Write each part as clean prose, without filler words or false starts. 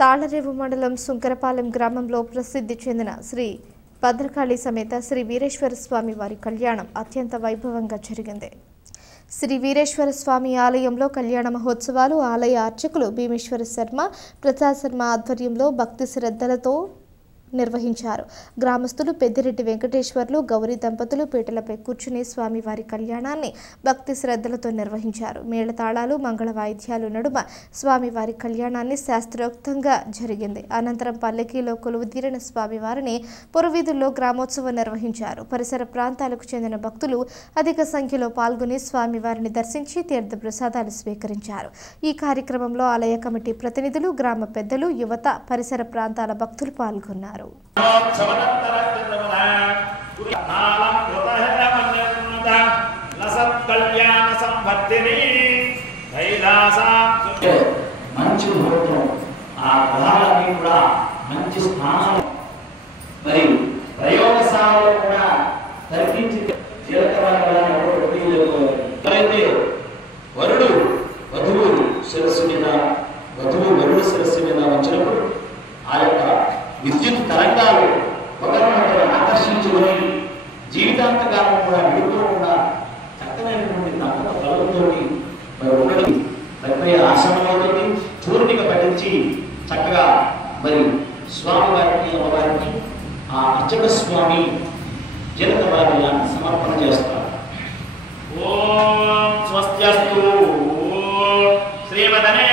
తాళరేవు మండలం సుంకరపాలెం గ్రామంలో ప్రసిద్ధి చెందిన శ్రీ భద్రకాళి సమేత శ్రీ వీరేశ్వర స్వామి వారి కళ్యాణం అత్యంత వైభవంగా జరిగింది. శ్రీ వీరేశ్వర స్వామి ఆలయంలో కళ్యాణ మహోత్సవాలు ఆలయ అర్చకులు భీమేశ్వర శర్మ, ప్రసాద్ శర్మ ఆధ్వర్యంలో భక్తి శ్రద్ధలతో నిర్వహించారు. గ్రామస్తులు పెద్దిరెడ్డి వెంకటేశ్వర్లు, గౌరీ దంపతులు పీటలపై కూర్చుని స్వామివారి కళ్యాణాన్ని భక్తి శ్రద్ధలతో నిర్వహించారు. మేళతాళాలు, మంగళ వాయిద్యాలు నడుమ స్వామివారి కళ్యాణాన్ని శాస్త్రోక్తంగా జరిగింది. అనంతరం పల్లకీలో కొలువుదీరిన స్వామివారిని పురవీధుల్లో గ్రామోత్సవం నిర్వహించారు. పరిసర ప్రాంతాలకు చెందిన భక్తులు అధిక సంఖ్యలో పాల్గొని స్వామివారిని దర్శించి తీర్థ ప్రసాదాలు స్వీకరించారు. ఈ కార్యక్రమంలో ఆలయ కమిటీ ప్రతినిధులు, గ్రామ పెద్దలు, యువత, పరిసర ప్రాంతాల భక్తులు పాల్గొన్నారు. మంచి ముహూర్తం, ఆ గ్రహాలన్నీ కూడా మంచి స్థానం, మరి ప్రయోగశాలలో కూడా తగ్గించి ఎవరైతే వరుడు వధువు శిరస్సు మీద, వధువు వరుడు శిరస్సు మీద వచ్చినప్పుడు ఆ యొక్క విద్యుత్ తరంగాలు ఒకరినొకరు ఆకర్షించుకొని జీవితాంతకాలం కూడా విడిపోకుండా చక్కనైనటువంటి దంపత కలుగుతో మరి ఉండడం ప్రక్రియ ఆసనమవుతుంది. చూర్ణిక పఠించి చక్కగా మరి స్వామివారికి, అమ్మవారికి ఆ అర్చక స్వామి జనత వారిని సమర్పణ చేస్తారు. ఓం స్వస్త్యస్తు శ్రీమదనే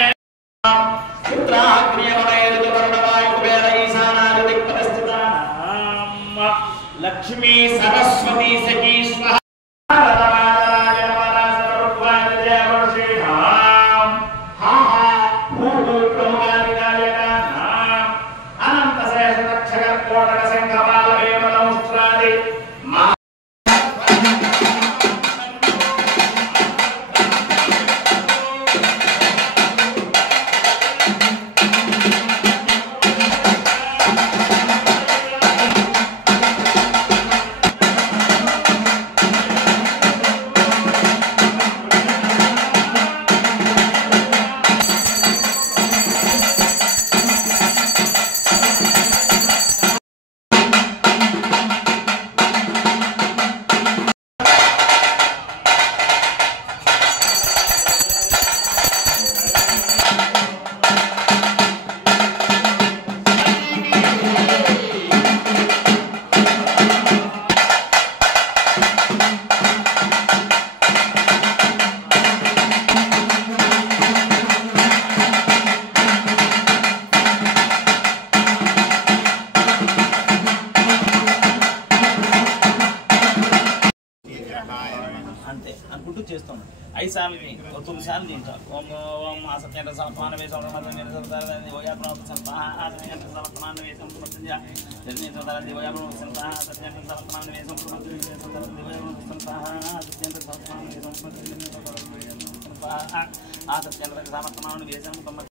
लक्ष्मी सरस्वती सखी स्वाहा అంతే అనుకుంటూ చేస్తున్నాం. 5 సార్లు 9 సార్లు తింటాం. ఓం ఓం ఆసత్యంత సమపాన వేసం సమర్పణ వేసం